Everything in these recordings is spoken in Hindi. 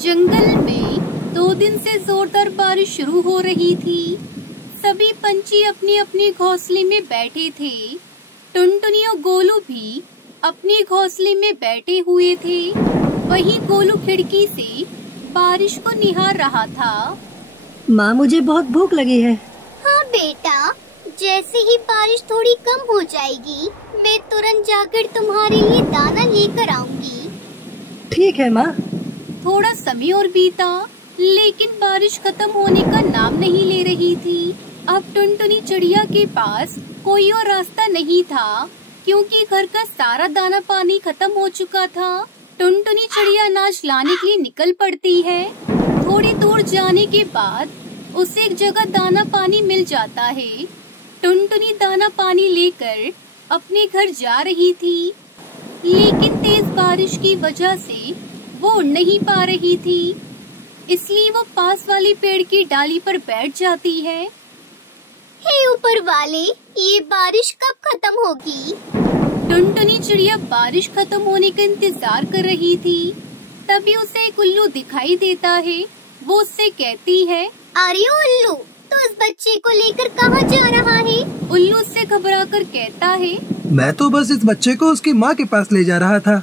जंगल में 2 दिन से जोरदार बारिश शुरू हो रही थी। सभी पंछी अपने अपने घोंसले में बैठे थे। टुनटुनी और गोलू भी अपने घोंसले में बैठे हुए थे। वहीं गोलू खिड़की से बारिश को निहार रहा था। माँ, मुझे बहुत भूख लगी है। हाँ बेटा, जैसे ही बारिश थोड़ी कम हो जाएगी मैं तुरंत जाकर तुम्हारे लिए दाना लेकर आऊंगी। ठीक है माँ। थोड़ा समय और बीता, लेकिन बारिश खत्म होने का नाम नहीं ले रही थी। अब टुनटुनी चिड़िया के पास कोई और रास्ता नहीं था, क्योंकि घर का सारा दाना पानी खत्म हो चुका था। टुनटुनी चिड़िया अनाज लाने के लिए निकल पड़ती है। थोड़ी दूर जाने के बाद उसे एक जगह दाना पानी मिल जाता है। टुनटुनी दाना पानी लेकर अपने घर जा रही थी, लेकिन तेज बारिश की वजह से वो उड़ नहीं पा रही थी। इसलिए वो पास वाली पेड़ की डाली पर बैठ जाती है। हे ऊपर वाले, ये बारिश कब खत्म होगी? टुनटुनी चिड़िया बारिश खत्म होने का इंतजार कर रही थी। तभी उसे एक उल्लू दिखाई देता है। वो उससे कहती है, अरे उल्लू, तो उस बच्चे को लेकर कहाँ जा रहा है? उल्लू उससे घबराकर कहता है, मैं तो बस इस बच्चे को उसकी माँ के पास ले जा रहा था।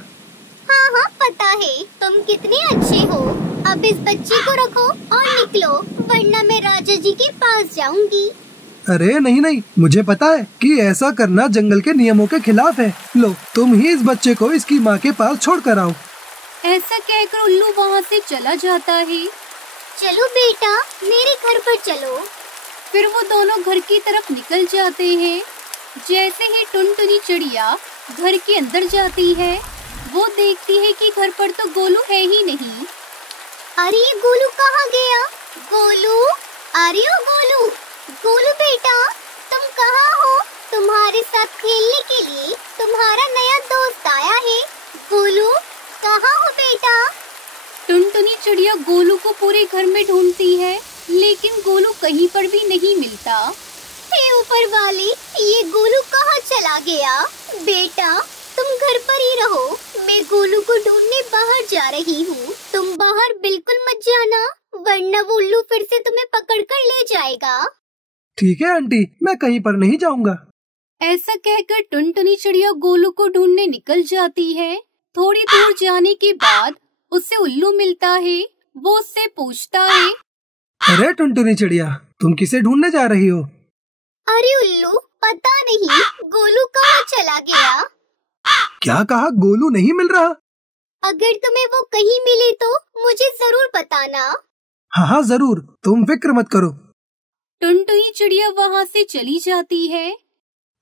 हाँ हाँ, पता है तुम कितने अच्छे हो। अब इस बच्चे को रखो और निकलो, वरना मैं राजा जी के पास जाऊंगी। अरे नहीं नहीं, मुझे पता है कि ऐसा करना जंगल के नियमों के खिलाफ है। लो, तुम ही इस बच्चे को इसकी माँ के पास छोड़ कर आओ। ऐसा कहकर उल्लू वहाँ से चला जाता है। चलो बेटा, मेरे घर पर चलो। फिर वो दोनों घर की तरफ निकल जाते हैं। जैसे ही टुनटुनी चिड़िया घर के अंदर जाती है, वो देखती है कि घर पर तो गोलू है ही नहीं। अरे ये गोलू कहाँ गया? गोलू, अरे ओ गोलू, गोलू बेटा, तुम कहाँ हो? तुम्हारे साथ खेलने के लिए तुम्हारा नया दोस्त आया है। गोलू, कहाँ हो बेटा? टुनटुनी चिड़िया गोलू को पूरे घर में ढूंढती है, लेकिन गोलू कहीं पर भी नहीं मिलता। हे ऊपर वाले, ये गोलू कहाँ चला गया? बेटा, तुम घर पर ही रहो, मैं गोलू को ढूंढने बाहर जा रही हूँ। तुम बाहर बिल्कुल मत जाना, वरना वो उल्लू फिर से तुम्हें पकड़ कर ले जाएगा। ठीक है आंटी, मैं कहीं पर नहीं जाऊँगा। ऐसा कहकर टुनटुनी चिड़िया गोलू को ढूंढने निकल जाती है। थोड़ी दूर जाने के बाद उससे उल्लू मिलता है। वो उससे पूछता है, अरे टुनटुनी चिड़िया, तुम किसे ढूंढने जा रही हो? अरे उल्लू, पता नहीं गोलू कहाँ चला गया। क्या कहा? गोलू नहीं मिल रहा? अगर तुम्हें वो कहीं मिले तो मुझे जरूर बताना। हाँ हाँ जरूर, तुम फिक्र मत करो। टुनटुनी चिड़िया वहाँ से चली जाती है।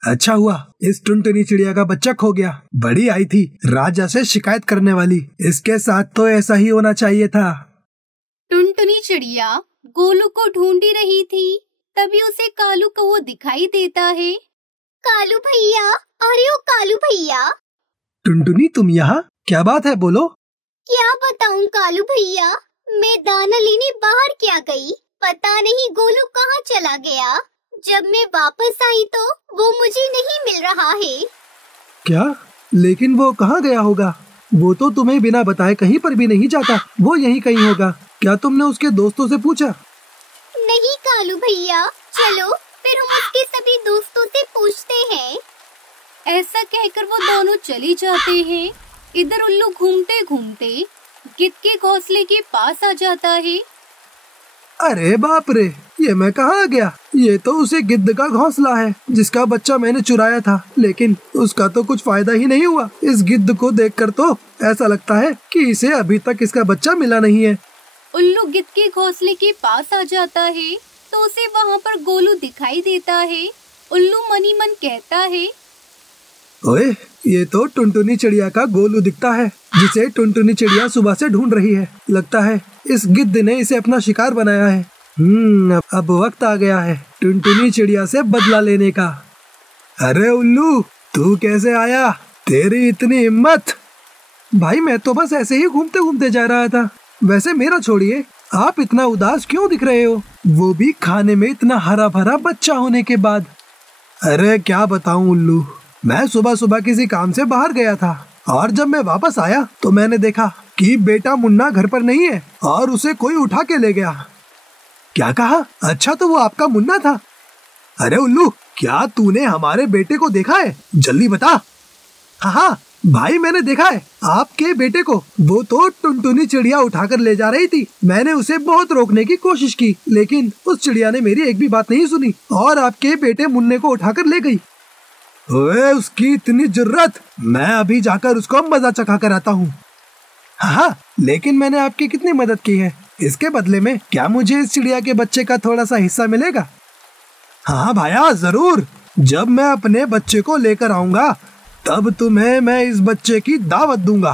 अच्छा हुआ इस टुनटुनी चिड़िया का बच्चा खो गया। बड़ी आई थी राजा से शिकायत करने वाली। इसके साथ तो ऐसा ही होना चाहिए था। टुनटुनी चिड़िया गोलू को ढूंढ रही थी, तभी उसे कालू कौवा दिखाई देता है। कालू भैया, अरे ओ कालू भैया। टुनटुनी, तुम यहाँ? क्या बात है, बोलो। क्या बताऊं कालू भैया, मैं दाना लेने बाहर क्या गई, पता नहीं गोलू कहाँ चला गया। जब मैं वापस आई तो वो मुझे नहीं मिल रहा है। क्या? लेकिन वो कहाँ गया होगा? वो तो तुम्हें बिना बताए कहीं पर भी नहीं जाता। वो यहीं कहीं होगा। क्या तुमने उसके दोस्तों से पूछा? नहीं कालू भैया, चलो फिर हम उसके सभी दोस्तों से पूछते हैं। ऐसा कहकर वो दोनों चले जाते हैं। इधर उल्लू घूमते घूमते गिद्ध के घोंसले के पास आ जाता है। अरे बाप रे, ये मैं कहाँ आ गया? ये तो उसे गिद्ध का घोंसला है जिसका बच्चा मैंने चुराया था, लेकिन उसका तो कुछ फायदा ही नहीं हुआ। इस गिद्ध को देखकर तो ऐसा लगता है कि इसे अभी तक इसका बच्चा मिला नहीं है। उल्लू गिद्ध के घोंसले के पास आ जाता है तो उसे वहाँ पर गोलू दिखाई देता है। उल्लू मनी मन कहता है, ओए, ये तो टुनटुनी चिड़िया का गोलू दिखता है, जिसे टुनटुनी चिड़िया सुबह से ढूंढ रही है। लगता है इस गिद्ध ने इसे अपना शिकार बनाया है। अब वक्त आ गया है टुनटुनी चिड़िया से बदला लेने का। अरे उल्लू, तू कैसे आया? तेरी इतनी हिम्मत! भाई, मैं तो बस ऐसे ही घूमते घूमते जा रहा था। वैसे मेरा छोड़िए, आप इतना उदास क्यों दिख रहे हो? वो भी खाने में इतना हरा भरा बच्चा होने के बाद। अरे क्या बताऊं उल्लू, मैं सुबह सुबह किसी काम से बाहर गया था और जब मैं वापस आया तो मैंने देखा कि बेटा मुन्ना घर पर नहीं है और उसे कोई उठा के ले गया। क्या कहा? अच्छा तो वो आपका मुन्ना था। अरे उल्लू, क्या तूने हमारे बेटे को देखा है? जल्दी बता। हाँ भाई, मैंने देखा है आपके बेटे को। वो तो टुनटुनी चिड़िया उठाकर ले जा रही थी। मैंने उसे बहुत रोकने की कोशिश की, लेकिन उस चिड़िया ने मेरी एक भी बात नहीं सुनी और आपके बेटे मुन्ने को उठाकर ले गई। ओए, उसकी इतनी जुर्रत! मैं अभी जाकर उसको मजा चखा कर आता हूँ। हाँ, लेकिन मैंने आपकी कितनी मदद की है, इसके बदले में क्या मुझे इस चिड़िया के बच्चे का थोड़ा सा हिस्सा मिलेगा? हाँ भाया, जरूर। जब मैं अपने बच्चे को लेकर आऊंगा तब तुम्हें मैं इस बच्चे की दावत दूंगा।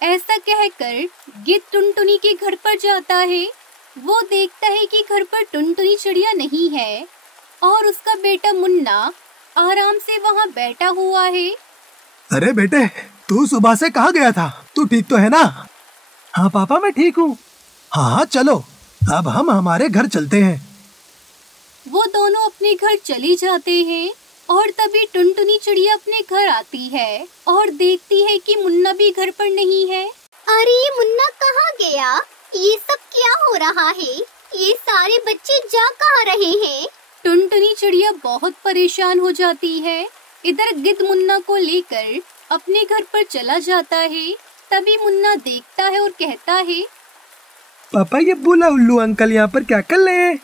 ऐसा कहकर गिद्ध टुनटुनी के घर पर जाता है। वो देखता है कि घर पर टुनटुनी चिड़िया नहीं है और उसका बेटा मुन्ना आराम से वहाँ बैठा हुआ है। अरे बेटे, तू सुबह से कहाँ गया था? तू ठीक तो है ना? हाँ पापा, मैं ठीक हूँ। हाँ चलो, अब हम हमारे घर चलते हैं। वो दोनों अपने घर चले जाते हैं और तभी टुनटुनी चिड़िया अपने घर आती है और देखती है कि मुन्ना भी घर पर नहीं है। अरे ये मुन्ना कहाँ गया? ये सब क्या हो रहा है? ये सारे बच्चे जा कहाँ रहे हैं? टुनटुनी चिड़िया बहुत परेशान हो जाती है। इधर गिद्ध मुन्ना को लेकर अपने घर पर चला जाता है। तभी मुन्ना देखता है और कहता है, पापा, ये बुरा उल्लू अंकल यहाँ पर क्या कर रहे हैं?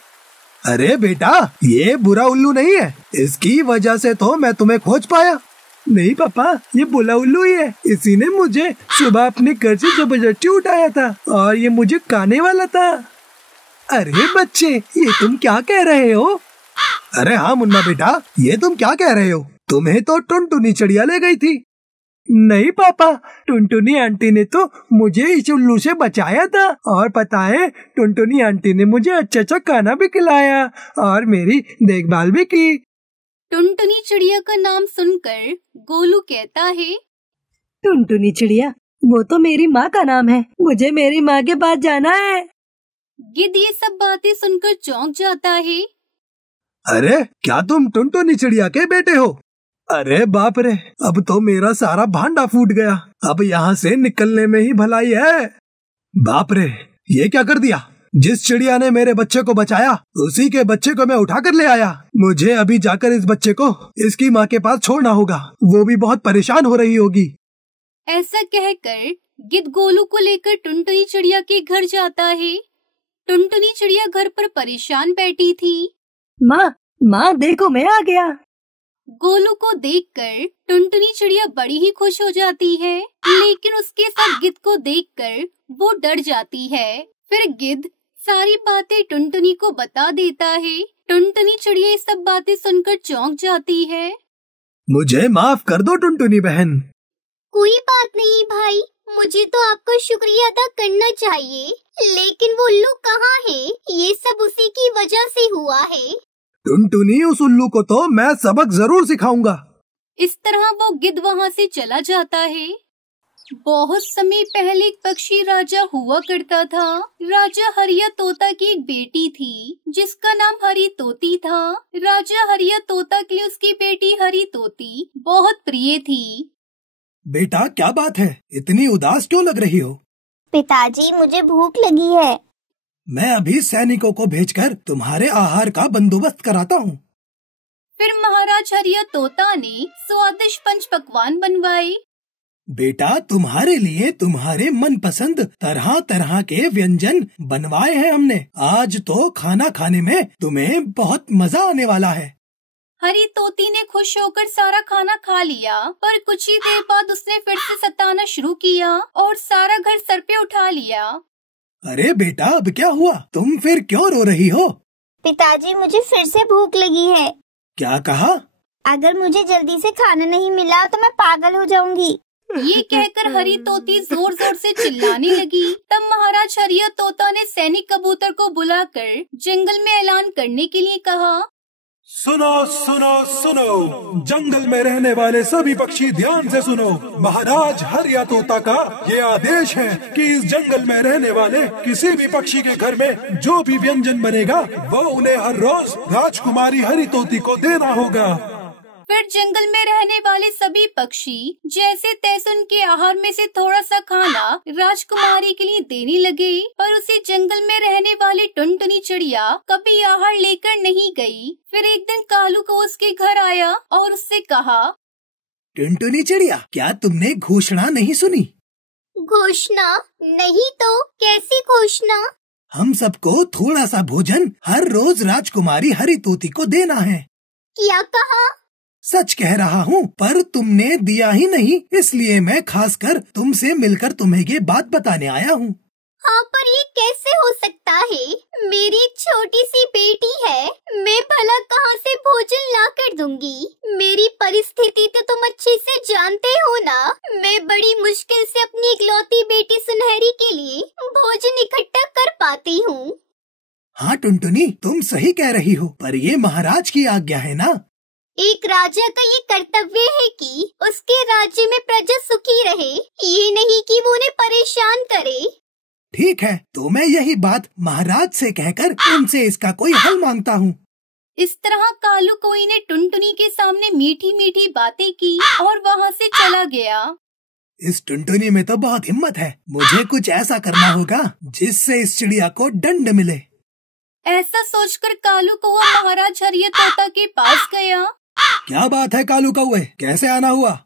अरे बेटा, ये बुरा उल्लू नहीं है। इसकी वजह से तो मैं तुम्हें खोज पाया। नहीं पापा, ये बुरा उल्लू ही है। इसी ने मुझे सुबह अपने घर से जबरदस्ती उठाया था और ये मुझे खाने वाला था। अरे बच्चे, ये तुम क्या कह रहे हो? अरे हाँ मुन्ना बेटा, ये तुम क्या कह रहे हो? तुम्हें तो टुनटुनी चिड़िया ले गई थी। नहीं पापा, टुनटुनी आंटी ने तो मुझे इस उल्लू से बचाया था और पता है, टुनटुनी आंटी ने मुझे अच्छा खाना भी खिलाया और मेरी देखभाल भी की। टुनटुनी चिड़िया का नाम सुनकर गोलू कहता है, टुनटुनी चिड़िया, वो तो मेरी माँ का नाम है। मुझे मेरी माँ के पास जाना है। गिद्ध ये सब बातें सुनकर चौंक जाता है। अरे, क्या तुम टुनटुनी चिड़िया के बेटे हो? अरे बाप रे, अब तो मेरा सारा भांडा फूट गया। अब यहाँ से निकलने में ही भलाई है। बाप रे, ये क्या कर दिया? जिस चिड़िया ने मेरे बच्चे को बचाया, उसी के बच्चे को मैं उठा कर ले आया। मुझे अभी जाकर इस बच्चे को इसकी माँ के पास छोड़ना होगा। वो भी बहुत परेशान हो रही होगी। ऐसा कहकर गिद्ध गोलू को लेकर टुनटुनी चिड़िया के घर जाता है। टुनटुनी चिड़िया घर पर परेशान बैठी थी। माँ देखो, मैं आ गया। गोलू को देखकर टुनटुनी चिड़िया बड़ी ही खुश हो जाती है, लेकिन उसके साथ गिद्ध को देखकर वो डर जाती है। फिर गिद्ध सारी बातें टुनटुनी को बता देता है। टुनटुनी चिड़िया ये सब बातें सुनकर चौंक जाती है। मुझे माफ कर दो टुनटुनी बहन। कोई बात नहीं भाई, मुझे तो आपका शुक्रिया अदा करना चाहिए, लेकिन वो उल्लू कहाँ है? ये सब उसी की वजह से हुआ है। टुनटुनी, उस उल्लू को तो मैं सबक जरूर सिखाऊंगा। इस तरह वो गिद्ध वहाँ से चला जाता है। बहुत समय पहले एक पक्षी राजा हुआ करता था। राजा हरिया तोता की एक बेटी थी जिसका नाम हरी तोती था। राजा हरिया तोता के लिए उसकी बेटी हरी तोती बहुत प्रिय थी। बेटा, क्या बात है? इतनी उदास क्यों लग रही हो? पिताजी, मुझे भूख लगी है। मैं अभी सैनिकों को भेजकर तुम्हारे आहार का बंदोबस्त कराता हूँ। फिर महाराज हरिया तोता ने स्वादिष्ट पंच पकवान बनवाए। बेटा, तुम्हारे लिए तुम्हारे मनपसंद तरह तरह के व्यंजन बनवाए हैं हमने। आज तो खाना खाने में तुम्हें बहुत मजा आने वाला है। हरी तोती ने खुश होकर सारा खाना खा लिया, पर कुछ ही देर बाद उसने फिर से सताना शुरू किया और सारा घर सर पे उठा लिया। अरे बेटा, अब क्या हुआ? तुम फिर क्यों रो रही हो? पिताजी, मुझे फिर से भूख लगी है। क्या कहा? अगर मुझे जल्दी से खाना नहीं मिला तो मैं पागल हो जाऊंगी। ये कहकर हरी तोती जोर जोर से चिल्लाने लगी। तब महाराज हरिया तोता ने सैनिक कबूतर को बुलाकर जंगल में ऐलान करने के लिए कहा। सुनो सुनो सुनो, जंगल में रहने वाले सभी पक्षी ध्यान से सुनो। महाराज हरिया तोता का ये आदेश है कि इस जंगल में रहने वाले किसी भी पक्षी के घर में जो भी व्यंजन बनेगा वो उन्हें हर रोज राजकुमारी हरी तोती को देना होगा। फिर जंगल में रहने वाले सभी पक्षी जैसे तैसे उनके आहार में से थोड़ा सा खाना राजकुमारी के लिए देने लगे, पर उसे जंगल में रहने वाली टुनटुनी चिड़िया कभी आहार लेकर नहीं गई। फिर एक दिन कालू को उसके घर आया और उससे कहा, टुनटुनी चिड़िया, क्या तुमने घोषणा नहीं सुनी? घोषणा? नहीं तो कैसी घोषणा? हम सबको थोड़ा सा भोजन हर रोज राजकुमारी हरी तोती को देना है। क्या कहा? सच कह रहा हूँ, पर तुमने दिया ही नहीं, इसलिए मैं खासकर तुमसे मिलकर तुम्हें ये बात बताने आया हूँ। हाँ, पर ये कैसे हो सकता है? मेरी एक छोटी सी बेटी है, मैं भला कहाँ से भोजन ला कर दूंगी? मेरी परिस्थिति तो तुम अच्छे से जानते हो ना। मैं बड़ी मुश्किल से अपनी इकलौती बेटी सुनहरी के लिए भोजन इकट्ठा कर पाती हूँ। हाँ टुनटुनी, तुम सही कह रही हो, पर ये महाराज की आज्ञा है ना। एक राजा का ये कर्तव्य है कि उसके राज्य में प्रजा सुखी रहे, ये नहीं कि वो उन्हें परेशान करे। ठीक है, तो मैं यही बात महाराज से कहकर उनसे इसका कोई हल मांगता हूँ। इस तरह कालू कोई ने टुनटुनी के सामने मीठी मीठी बातें की और वहाँ से चला गया। इस टुनटुनी में तो बहुत हिम्मत है, मुझे कुछ ऐसा करना होगा जिससे इस चिड़िया को दंड मिले। ऐसा सोचकर कालू कौवा महाराज हरिया तोता के पास गया। क्या बात है कालू कौवे, कैसे आना हुआ?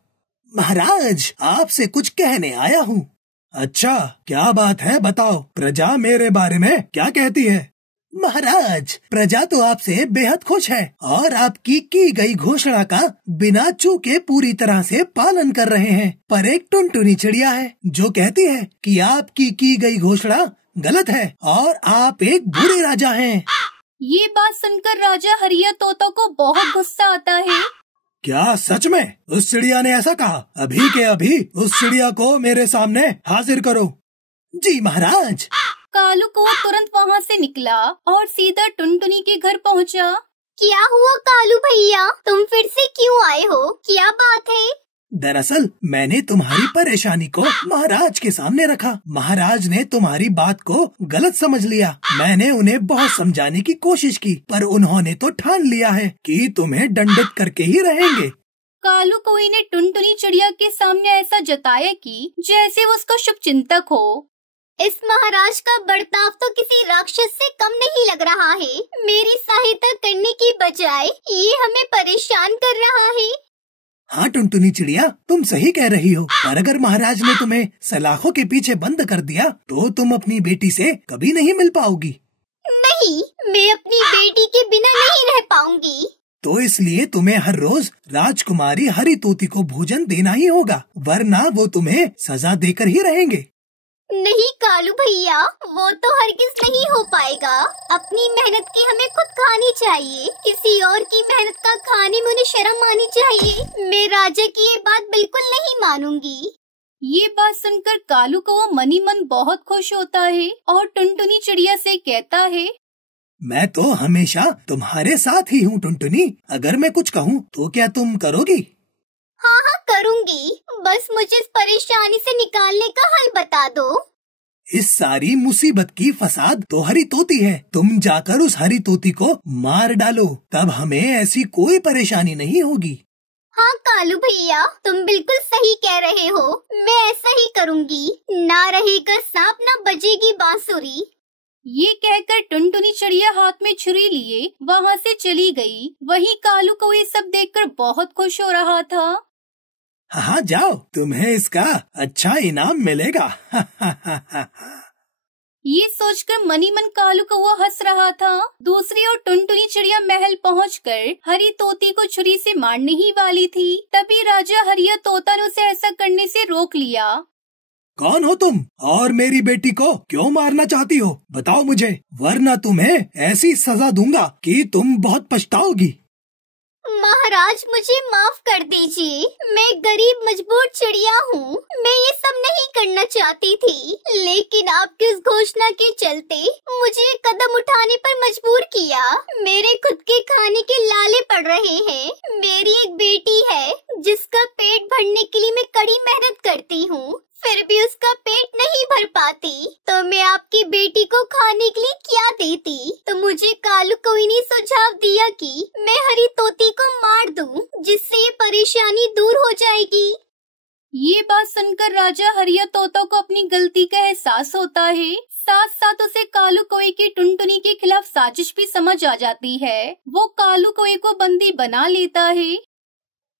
महाराज, आपसे कुछ कहने आया हूँ। अच्छा, क्या बात है, बताओ। प्रजा मेरे बारे में क्या कहती है? महाराज, प्रजा तो आपसे बेहद खुश है और आपकी की गई घोषणा का बिना चूके पूरी तरह से पालन कर रहे हैं। पर एक टुनटुनी चिड़िया है जो कहती है कि आपकी की गई घोषणा गलत है और आप एक बुरे राजा हैं। ये बात सुनकर राजा हरिया तोता को बहुत गुस्सा आता है। क्या सच में उस चिड़िया ने ऐसा कहा? अभी के अभी उस चिड़िया को मेरे सामने हाजिर करो। जी महाराज। कालू कौवा तुरंत वहाँ से निकला और सीधा टुनटुनी के घर पहुँचा। क्या हुआ कालू भैया, तुम फिर से क्यों आए हो? क्या बात है? दरअसल मैंने तुम्हारी परेशानी को महाराज के सामने रखा। महाराज ने तुम्हारी बात को गलत समझ लिया। मैंने उन्हें बहुत समझाने की कोशिश की, पर उन्होंने तो ठान लिया है कि तुम्हें दंडित करके ही रहेंगे। कालू कौवे ने टुनटुनी चिड़िया के सामने ऐसा जताया कि जैसे वो उसका शुभ चिंतक हो। इस महाराज का बर्ताव तो किसी राक्षस से कम नहीं लग रहा है। मेरी सहायता करने की बजाय ये हमें परेशान कर रहा है। हाँ टुनटुनी चिड़िया, तुम सही कह रही हो, पर अगर महाराज ने तुम्हें सलाखों के पीछे बंद कर दिया तो तुम अपनी बेटी से कभी नहीं मिल पाओगी। नहीं, मैं अपनी बेटी के बिना नहीं रह पाऊंगी। तो इसलिए तुम्हें हर रोज राजकुमारी हरी तोती को भोजन देना ही होगा, वरना वो तुम्हें सजा देकर ही रहेंगे। नहीं कालू भैया, वो तो हरगिज नहीं हो पाएगा। अपनी मेहनत की हमें खुद खानी चाहिए, किसी और की मेहनत का खाने में उन्हें शर्म आनी चाहिए। मैं राजा की ये बात बिल्कुल नहीं मानूंगी। ये बात सुनकर कालू कौवा मनी मन बहुत खुश होता है और टुनटुनी चिड़िया से कहता है, मैं तो हमेशा तुम्हारे साथ ही हूँ टुनटुनी। अगर मैं कुछ कहूँ तो क्या तुम करोगी? हाँ हाँ करूँगी, बस मुझे इस परेशानी से निकालने का हल बता दो। इस सारी मुसीबत की फसाद तो हरी तोती है। तुम जाकर उस हरी तोती को मार डालो, तब हमें ऐसी कोई परेशानी नहीं होगी। हाँ कालू भैया, तुम बिल्कुल सही कह रहे हो। मैं ऐसा ही करूँगी। ना रहेगा सांप, ना बजेगी बांसुरी। ये कहकर टुनटुनी चिड़िया हाथ में छुरी लिए वहाँ से चली गई। वहीं कालू को ये सब देखकर बहुत खुश हो रहा था। हाँ जाओ, तुम्हें इसका अच्छा इनाम मिलेगा। ये सोचकर मनी मन कालू कौवा हंस रहा था। दूसरी ओर टुनटुनी चिड़िया महल पहुंचकर हरी तोती को छुरी से मारने ही वाली थी। तभी राजा हरिया तोता ने उसे ऐसा करने से रोक लिया। कौन हो तुम और मेरी बेटी को क्यों मारना चाहती हो? बताओ मुझे, वरना तुम्हें ऐसी सजा दूंगा कि तुम बहुत पछताओगी। महाराज, मुझे माफ कर दीजिए। मैं गरीब मजबूर चिड़िया हूँ। मैं ये सब नहीं करना चाहती थी, लेकिन आपकी उस घोषणा के चलते मुझे ये कदम उठाने पर मजबूर किया। मेरे खुद के खाने के लाले पड़ रहे हैं। मेरी एक बेटी है जिसका पेट भरने के लिए मैं कड़ी मेहनत करती हूँ। फिर भी उसका पेट नहीं भर पाती तो मैं आपकी बेटी को खाने के लिए क्या देती। तो मुझे कालू कोई ने सुझाव दिया कि मैं हरी तोती को मार दूं, जिससे ये परेशानी दूर हो जाएगी। ये बात सुनकर राजा हरिया तोता को अपनी गलती का एहसास होता है। साथ साथ उसे कालू कौवे की टुनटुनी के खिलाफ साजिश भी समझ आ जाती है। वो कालू कौवे को बंदी बना लेता है।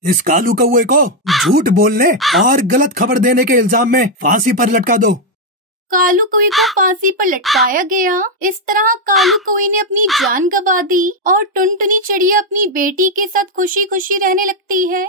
इस कालू कौवे को झूठ बोलने और गलत खबर देने के इल्जाम में फांसी पर लटका दो। कालू कौवे को फांसी पर लटकाया गया। इस तरह कालू कौवे ने अपनी जान गंवा दी और टुनटुनी चिड़िया अपनी बेटी के साथ खुशी खुशी रहने लगती है।